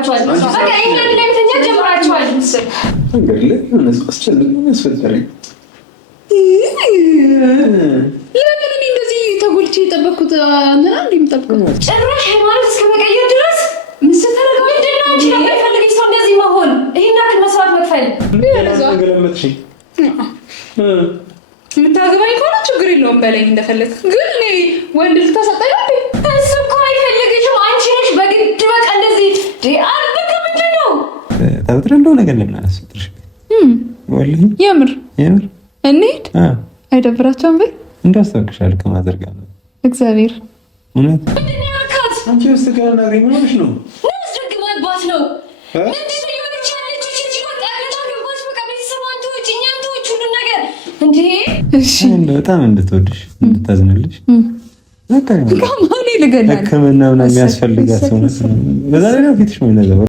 ጀምራችኋል። በቃ ይሄን ለምተኛ ጀምራችኋል። ነገር ለምን አስጨልም ያስፈልጋል? ለምን እኔ እንደዚህ ተጎልቼ የጠበኩት እንትና እንደምጠብቀው ጭራሽ ሃይማኖት እስከ መቀየር ድረስ ምስተረጋ ምንድነው እንጂ ነበር ፈልገኝ ሰው እንደዚህ መሆን ይሄን ያክል መስዋዕት መክፈል ገለመጥሽኝ። የምታገባኝ ከሆነ ችግር የለውም በለኝ እንደፈለግ። ግን እኔ ወንድ ልታሰጣኝ ነው እንዴ? እሱ እኮ አይፈልግሽም። አንቺ ነሽ በግድ በቃ እንደዚህ በቃ ምንድን ነው ታውጥረ እንደው ነገር ለምን አላስጥርሽ? ወላሂ የምር እንሂድ። አይደብራቸውም? በይ እንዳስታውቅሻል ከማዘርጋ ነው እግዚአብሔር እውነት ምንድን ነው ያልካት? አንቺ ውስጥ ጋር እናገኝ ምንሽ ነው ደግመባት ነው ምንድን ነው የሆነች ያለችው ልጅ ወጣ ገባች። በቃ ቤተሰብ አንተዎች እኛም ተዎች ሁሉን ነገር እንዴ። እሺ በጣም እንድትወድሽ እንድታዝንልሽ በቃ ከማን ይልገናል? ሕክምና ምናምን የሚያስፈልጋት ሰው ነው። በዛ ላይ ነው ፊትሽ ነው